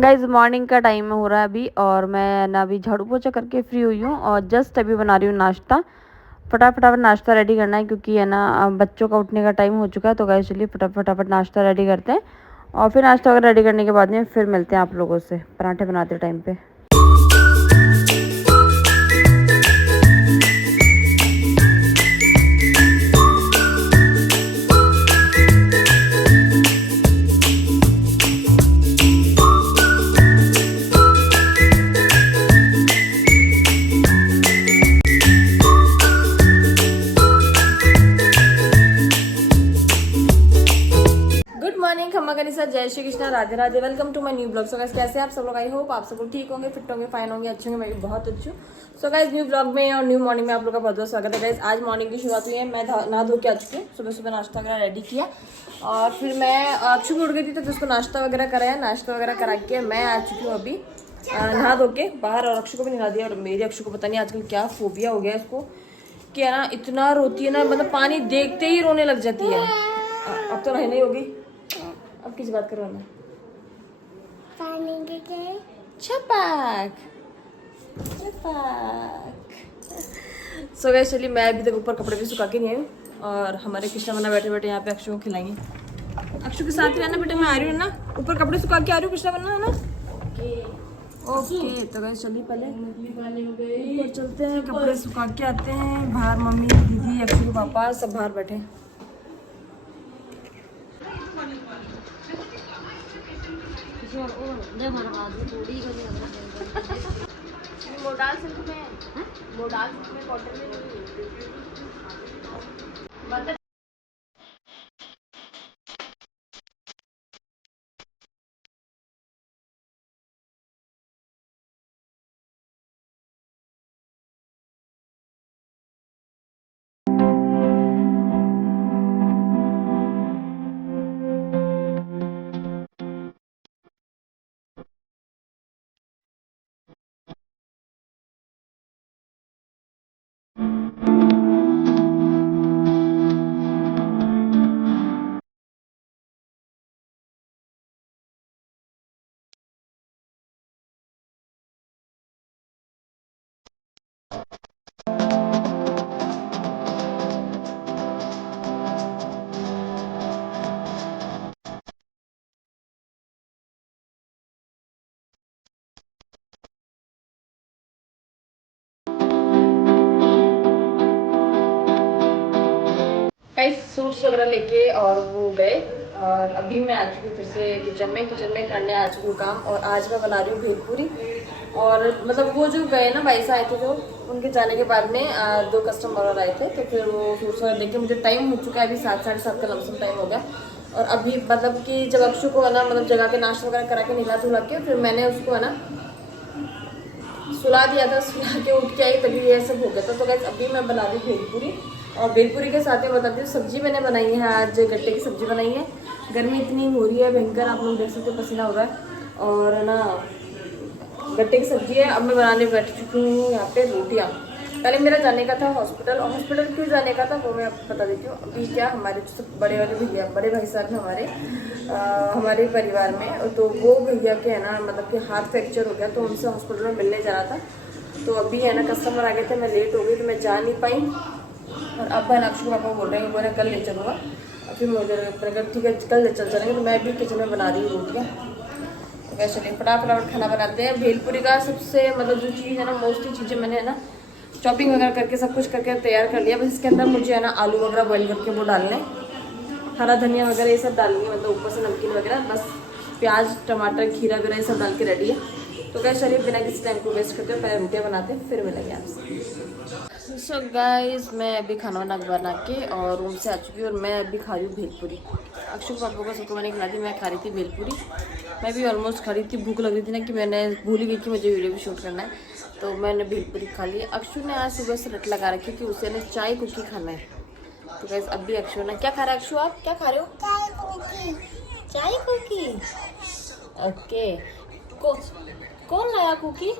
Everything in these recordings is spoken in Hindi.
गाइज मॉर्निंग का टाइम हो रहा है अभी और मैं ना अभी झाड़ू पोछा करके फ्री हुई हूँ और जस्ट अभी बना रही हूँ नाश्ता। फटाफट नाश्ता रेडी करना है क्योंकि है ना बच्चों का उठने का टाइम हो चुका है। तो गाइज चलिए फटाफट नाश्ता रेडी करते हैं और फिर नाश्ता वगैरह रेडी करने के बाद में फिर मिलते हैं आप लोगों से पराठे बनाते टाइम पे। मॉर्निंग खम्मा करी सर, जय Shri Krishna, Radhe Radhe, welcome to my new blog. So guys कैसे आप सब लोग? आई होप आप सब लोग ठीक होंगे, फिट होंगे, फाइन होंगे, अच्छे होंगे। मैं भी बहुत अच्छी हूँ। सो गाइस न्यू ब्लॉग में और न्यू मॉर्निंग में आप लोग का बहुत बहुत स्वागत है। गाइस आज मॉर्निंग की शुरुआत हुई है, मैं नहा धो के आ चुकी हूँ। सुबह नाश्ता वगैरह रेडी किया और फिर मैं अक्षु भी उठ गई थी तो उसको नाश्ता वगैरह कराया। नाश्ता वगैरह करा के मैं आ चुकी हूँ अभी नहा धो के बाहर और अक्षु को भी नहा दिया। और मेरी अक्षु को पता नहीं आजकल क्या फोबिया हो गया है इसको कि है ना इतना रोती है ना, मतलब पानी देखते ही रोने लग जाती है। अब तो रहने होगी। अब किस बात करो ना छपाक छपाक। सो गाइस चलिए मैं अभी तक ऊपर कपड़े भी सुखा के नहीं आई हूँ और हमारे कृष्णा बना बैठे बैठे यहाँ पे अक्षु को खिलाएंगे। अक्षु के साथ ही रहना बेटा, मैं आ रही हूँ ना, ऊपर कपड़े सुखा के आ रही हूँ। कृष्णा बना है ना, ओके। तो गाइस चलिए पहले ऊपर चलते हैं, कपड़े सुखा के आते हैं। बाहर मम्मी दीदी अक्षु के पापा सब बाहर बैठे। मोडाल सिल्क में कॉटन में नहीं। कई सूट्स वगैरह लेके और वो गए और अभी मैं आ चुकी हूँ फिर से किचन में करने आ चुकी हूँ काम। और आज मैं बना रही हूँ भेलपूरी। और मतलब वो जो गए ना भाई साहब आए थे, जो उनके जाने के बाद में दो कस्टमर और आए थे तो फिर वो सूट्स वगैरह देख के मुझे टाइम हो चुका है अभी 7 साढ़े 7 का लमसम टाइम हो गया। और अभी मतलब कि जब अक्षु को है ना मतलब जगह के नाश्ता वगैरह करा के निकला धुला के फिर मैंने उसको है ना सुला दिया था। सुला के उठ के आई तभी ये सब हो गया था। तो गाइस अभी मैं बना रही हूँ भेलपूरी और भेलपूरी के साथ ही बताती हूँ सब्जी मैंने बनाई है। आज गट्टे की सब्जी बनाई है। गर्मी इतनी हो रही है भयंकर, आप लोग देख सकते हो पसीना हो रहा है। और ना गट्टे की सब्जी है। अब मैं बनाने बैठ चुकी हूँ यहाँ पे रोटियाँ। पहले मेरा जाने का था हॉस्पिटल, और हॉस्पिटल क्यों जाने का था वो मैं आपको बता देती हूँ। अभी क्या हमारे जो बड़े वाले भैया, बड़े भाई साहब हैं हमारे परिवार में, तो वो भैया के है ना मतलब कि हाथ फ्रैक्चर हो गया तो उनसे हॉस्पिटल में मिलने जाना था। तो अभी है ना कस्टमर आ गए थे, मैं लेट हो गई तो मैं जा नहीं पाई। और अब मैं अक्षु पापा बोल रहे हैं बोले कल ले चलूँगा। और फिर मुझे ठीक है कल ले चलेंगे। तो मैं भी किचन में बना रही हूँ रोटियाँ। तो वैसे चलिए फटाफट खाना बनाते हैं। भेलपूरी का सबसे मतलब जो चीज़ है ना मोस्टली चीज़ें मैंने है ना चॉपिंग वगैरह करके सब कुछ करके तैयार कर लिया। बस इसके अंदर मुझे है ना आलू वगैरह बॉईल करके वो डालने, हरा धनिया वगैरह ये सब डालनी है, मतलब ऊपर से नमकीन वगैरह, बस प्याज टमाटर खीरा वगैरह ये सब डाल के रेडी है। तो क्या चलिए बिना किसी टाइम को वेस्ट करते हुए पहले रोटियाँ बनाते हैं फिर मिलेंगे आपसे। सो गाइस मैं अभी खाना वाना बना के और रूम से आ चुकी हूँ और मैं अभी खा रही हूँ भेलपूरी। अक्षु पापा को सबको मैंने खिला दी, मैं खा रही थी भेलपूरी। मैं भी ऑलमोस्ट खा रही थी, भूख लग रही थी ना कि मैंने भूल ही गई कि मुझे वीडियो भी शूट करना है। तो मैंने भेलपूरी खा ली। अक्षु ने आज सुबह से रट लगा रखी कि उसे ना चाय कुकी खाना है। तो गाइस अभी अक्षु ने क्या खा रहा है? अक्षु आप क्या खा रहे हो? चाय कुकी। ओके कौन लाया कुकी?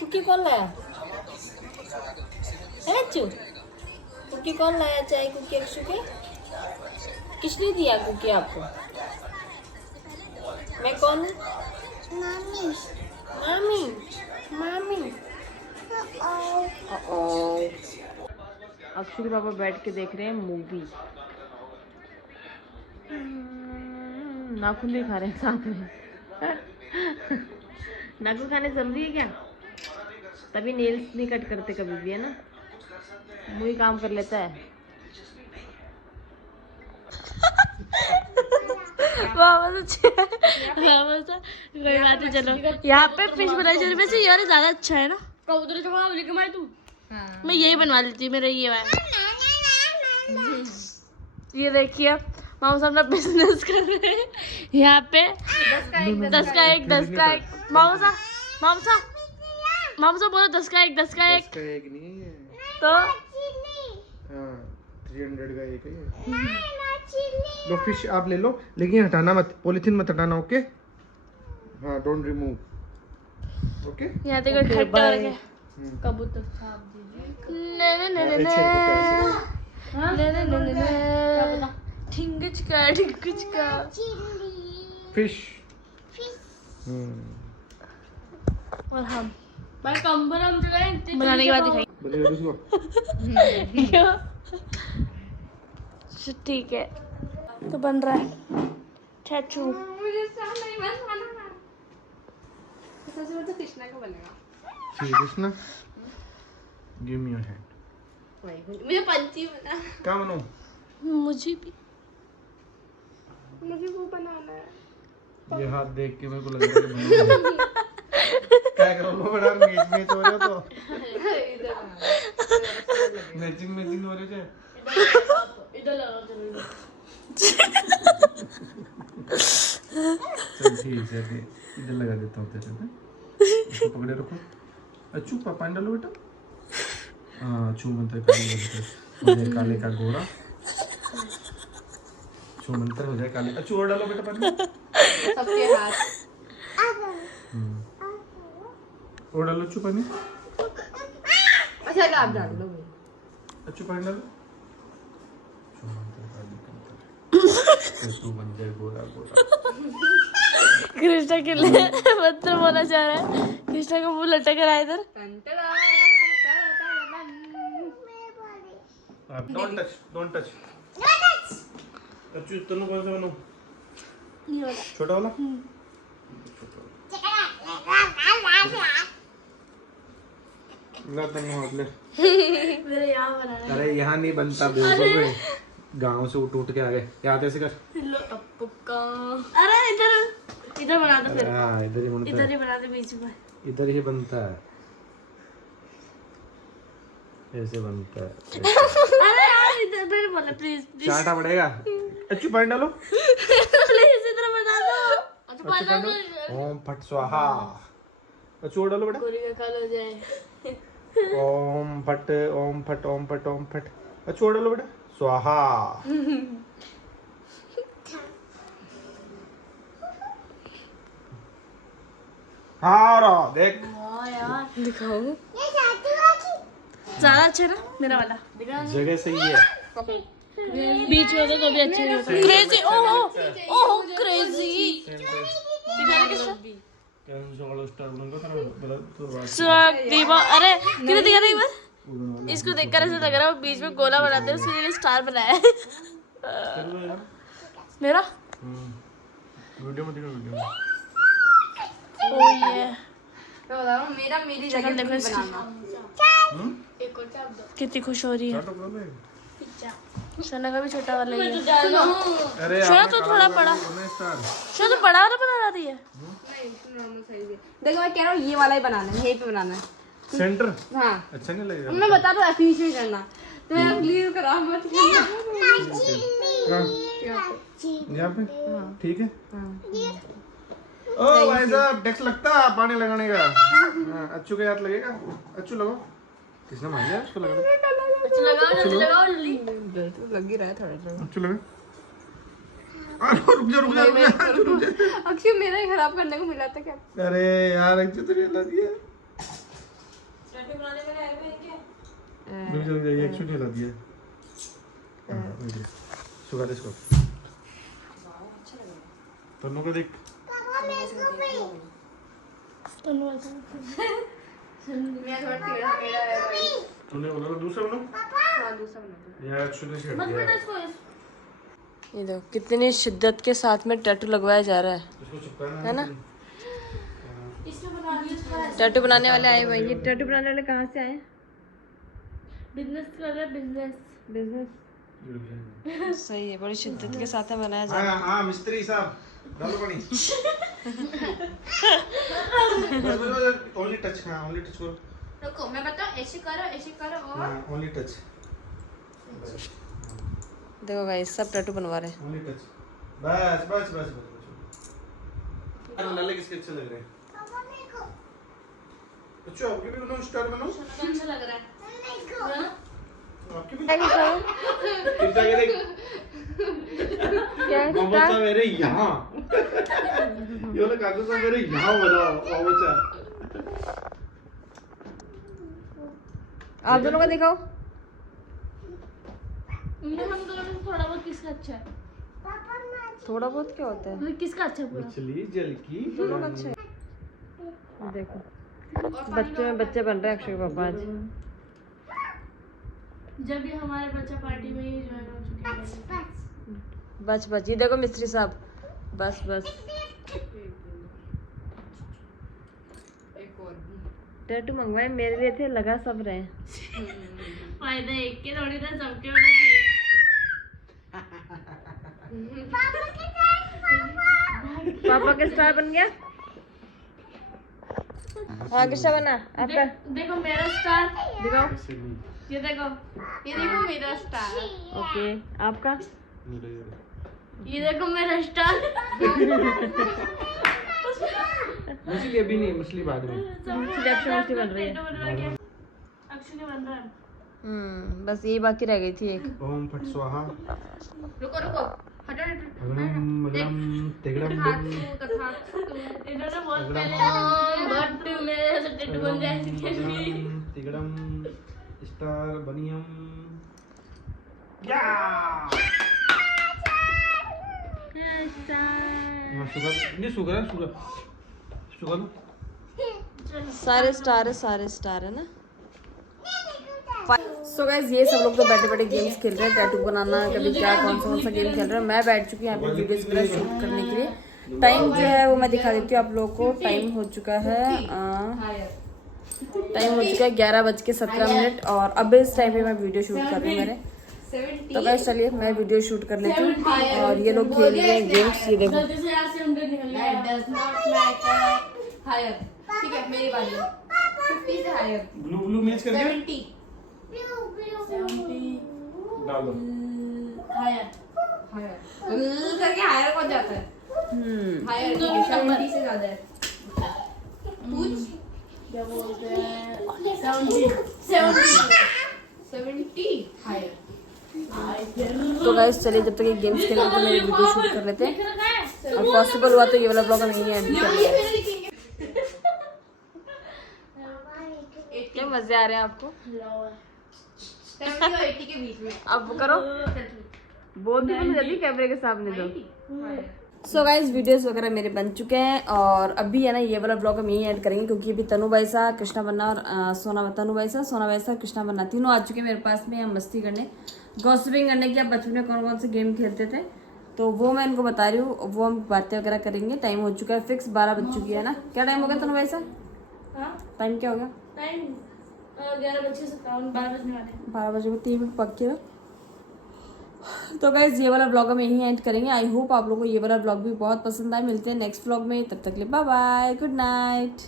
कुकी कौन लाया? अक्षु कुकी कौन लाया? चाय कुकी अक्षु के किसने दिया कुकी आपको? कौन है? मामी मामी। अक्षु के पापा बैठ के देख रहे हैं मूवी। नाखून भी खा रहे हैं साथ में। नाखून खाने जरूरी है क्या? तभी नेल्स नहीं कट करते कभी भी, है ना? मुंह ही काम कर लेता है। कोई बात नहीं, चलो यहाँ पे फिश बनाई जा रही है। वैसे यार ज्यादा अच्छा है ना। कबूतर चढ़ा लेके मैं तू। मैं यही बनवा लेती हूँ, मेरा ये है। ये देखिए मामा साहब अपना बिजनेस कर रहे हैं यहाँ पे। 10 का एक मामा साहब बोलो 10 का एक नहीं है तो 300 का एक है। लो फिश आप ले लो, लेकिन हटाना मत, पॉलिथीन मत हटाना। ओके हाँ, डोंट रिमूव। ओके यहाँ देखो खट्टा हो गया। कबूतर छाप दीजिए। ठिंगच का फिश। और हम भाई कंबर हम बनाने के बाद दिखाएंगे। ठीक है तो बन रहा है चाचू। कृष्णा का बनेगा। Krishna give me your hand. मुझे पंची बना। क्या बनाऊं? मुझे भी मुझे वो बनाना है। ये हाथ देख के मेरे को लग रहा है क्या करो वो बना मैच हो रहा तो मैचिंग हो रही है। इधर लगा जरूर। चल ठीक है, इधर लगा देता हूँ तेरे पे। इसको पकड़े रखो। अच्छू पानी डालो बेटा। हाँ अच्छू मंत्र काले का घोड़ा। अच्छू मंत्र हो जाए काले। अच्छू और डालो बेटा पानी। सबके हाथ। और डालो अच्छू पानी। अच्छा आप डाल लो। अच्छू पानी डालो। तू बन जाए गोरा। कृष्णा के लिए मंत्र बोला जा रहा है। कृष्णा का मुंह लटक रहा है इधर। Don't touch. अच्छू तुम कौन सा बनाऊं? ये वाला। छोटा वाला? मेरे यहाँ बनाना है। अरे यहाँ नहीं बनता बेवकूफ। गांव से उठ के आ गए। यहाँ ऐसे कर। अरे इधर बना दो फिर। हाँ इधर ही बनता इधर है। ही बना दो बीच में। इधर ही बनता है। ऐसे बनता है। अरे यार इधर मैंने बोला प्लीज चाटा पड़ेगा। अच्छू पानी डालो। प्लीज इधर बना दो। अच्छू पानी डालो। ओम फट स्वाहा। अच्छू और डालो बेटा। गोरी का काल हो जाए। ओम फट। अच्छू और डालो बेटा। स्वाहा। हाँ रो देख। यार दिखाओ। ज्यादा अच्छा है ना मेरा वाला। जगह सही है। बीच में तो भी अच्छा नहीं होता। क्रेजी ओहो क्रेजी। अरे कितने दिखा रही बार। इसको देखकर ऐसा लग रहा है बीच में गोला बनाते हैं, उसके लिए स्टार बनाया है। मेरा वीडियो में दिखा। ओ ये मैं बता रहा हूँ मेरी जगह देखो इसकी। कितनी खुश हो रही है। सोना का भी छोटा वाला ही है। अरे सोना तो थोड़ा बड़ा। सोना तो बड़ा वाला बना रही है। देखो मैं कह रहा हूँ ये वाला ही बनाना है, यहीं पे बनाना है सेंटर। हाँ अच्छा नहीं लगेगा। मैं बता दूँ फिनिश में करना तो मैं क्लियर करा मत। यहाँ पे ठीक है। ओ भाई साहब डेक्स लगता है पानी लगाने का। अच्छू के हाथ लगेगा। अच्छू लगाओ। किसने मार दिया उसको? लगाओ लग ही रहा है थोड़ा थोड़ा। अच्छू लगा। रुक जा। अक्षय मेरा ही खराब करने को मिला था क्या? अरे यार अच्छू तो हिला दिया। रुक जा अच्छू ने हिला दिया। सुगा दे इसको। दोनों को देख। मैं थोड़ा टेढ़ा टेढ़ा है भाई। तूने बोला था दूसरा बनाओ। हाँ दूसरा बना दो। यार अच्छे से छेड़ दिया। ये देखो कितनी शिद्दत के साथ में टैटू लगवाया जा रहा इसको चिपकाना है ना। टैटू बनाने वाले आए भाई। ये टैटू बनाने वाले कहाँ से आए? बिजनेस कर रहे बिजनेस बिजनेस सही है, बड़ी शिद्दत के साथ में बनाया जा रहा हाँ हाँ मिस्त्री साहब डालो पानी। Only touch. हाँ ओनली टच करो। रुको मैं बताऊँ, ऐसे करो और ओनली टच। है। देखो गाइस सब टैटू बनवा रहे हैं। Only touch. बस बस बस बस लाले किसके अच्छे लग रहे हैं? अच्छा आपके भी बनाओ, स्टार बनाओ। अच्छा लग रहा है आपके भी कितना के देख मोहम्मद साहब मेरे यहाँ ये वाला कागज साहब मेरे यहाँ बनाओ। आओ बच्चा आप दोनों का दिखाओ। हम दोनों में थोड़ा बहुत किसका अच्छा है? थोड़ा बहुत क्या होता है? किसका अच्छा पूरा? मछली जल की दोनों का अच्छा है। देखो बच्चे में बच्चे बन रहे हैं अक्षय के पापा आज। जब भी हमारे बच्चा पार्टी में ही ज्वाइन हो चुके हैं। बस बस ये देखो मिस्त्री साहब। बस बस एक और टैटू मंगवाए मेरे लिए थे, लगा सब रहे। फायदा एक के थोड़ी ना सबके होना चाहिए। पापा का स्टार बन गया। हाँ किसका बना आपका? देखो मेरा स्टार, दिखाओ। ये देखो मेरा स्टार, ओके आपका? ये देखो मेरा स्टार। मछली अभी नहीं, मछली बाद में। मछली बन रही है। एक्चुअली बन रहा है। बस ये बाकी रह गई थी एक। ओम फट स्वाहा रुको हटो अगड़म मगड़म तिगड़म इन्होंने बहुत पहले बट मेरे से टेटू बन जाएगी। तिगड़म स्टार बनियम या शुगर नहीं शुगर है शुगर शुगर सारे स्टार है ना। सो गाइस ये सब लोग तो बैठे बैठे गेम्स खेल रहे हैं, टैटू बनाना कभी क्या कौन सा गेम खेल रहे हैं। मैं बैठ चुकी हूँ यहाँ पे वीडियोस वगैरह शूट करने के लिए। टाइम जो है वो मैं दिखा देती हूँ आप लोगों को। टाइम हो चुका है 11:17 और अब इस टाइम पे मैं वीडियो शूट कर रही हूँ मेरे। तो गाइस चलिए मैं वीडियो शूट कर लेती हूँ। और ये लोग खेल रहे हैं गेम्स। ये देखो जल्दी से यहाँ से 100 निकल गया। Does not matter. हायर ठीक है मेरी बारी है। 50 से हायर ब्लू ब्लू मैच करके 70 डाल दो। हायर करके हायर कौन जाता है? हायर ठीक है 70 से ज्यादा है। पूछ क्या बोलते हैं 70 हायर। तो गाइस चलिए जब तक ये गेम्स खेल रहे हैं तो मेरी वीडियो शूट कर लेते हैं। और पॉसिबल हुआ तो ये वाला ब्लॉग हम यहीं एंड कर लेंगे। क्या मजे आ रहे हैं आपको? 70 और 80 के बीच में। अब करो बहुत ही जल्दी कैमरे के सामने दो। सो गाइस वीडियोस वगैरह मेरे बन चुके हैं और अभी है ना ये वाला ब्लॉग हम यहीं ऐड करेंगे क्योंकि अभी तनु भाई सा कृष्णा बन्ना और तनु भाई सा सोना भाई सा कृष्णा बन्ना तीनों आ चुके हैं मेरे पास में। हम मस्ती करने गॉसिपिंग करने की। आप बचपन में कौन कौन से गेम खेलते थे तो वो मैं इनको बता रही हूँ। वो हम बातें वगैरह करेंगे। टाइम हो चुका है फिक्स 12 बज चुकी है ना। क्या टाइम हो गया तनु भाई सा? टाइम क्या हो गया? टाइम 11:57 12 बजने वाले हैं। 12 बजे को 3 मिनट पक्के हो। तो गाइज ये वाला ब्लॉग हम यहीं एंड करेंगे। आई होप आप लोगों को ये वाला ब्लॉग भी बहुत पसंद आए। मिलते हैं नेक्स्ट ब्लॉग में, तब तक के लिए बाय बाय, गुड नाइट।